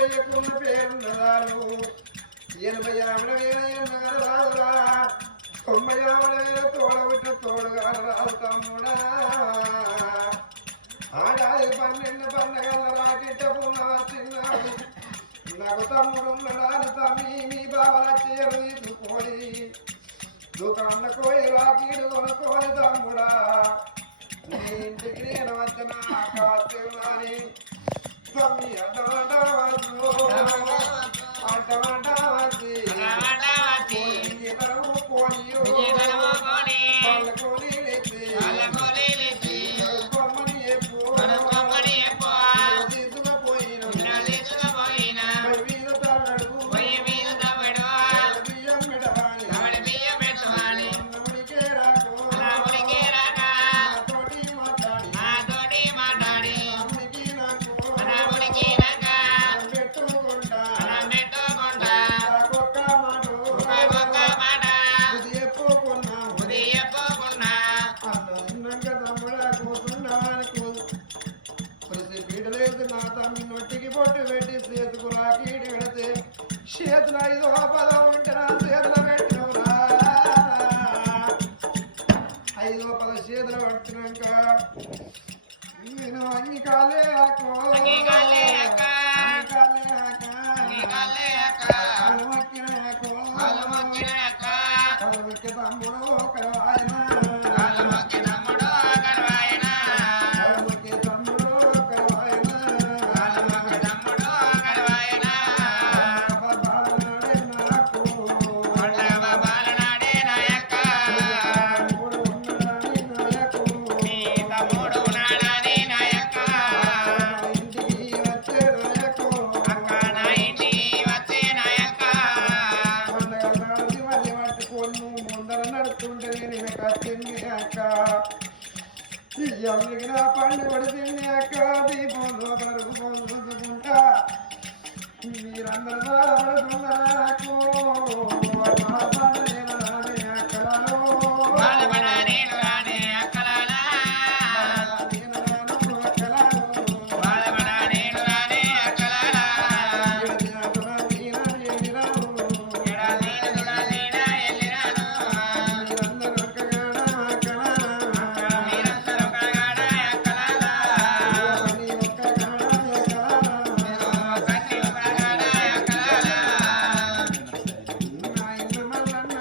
పోయకున్న పేరున్నదాలు 80 ఆవిడ వేల రాదురా 90 ఆవిడ వేల తోడబుట్ట తోడుగా రాదు తమ్ముడా ఆడాది 12 పండగల రాకెట్ట పున్నా చిన్నాడు నాకు తమ్ముడు ఉన్నాడు తమ్మి మీ బావల చీర తీసుకొని దుకాణ కోయి రాకీడు కొనుక్కోని తమ్ముడా నీ ఇంటికి నేను వచ్చిన కాస్తున్నాని తమ్మి చేతుల 5 పదం ఉంటే నా చేతుల పెట్టినవురా 5 పద చేతులు పట్టినాక నేను అన్ని కాలే తమ్ముడు పండు పడుతుంది అక్క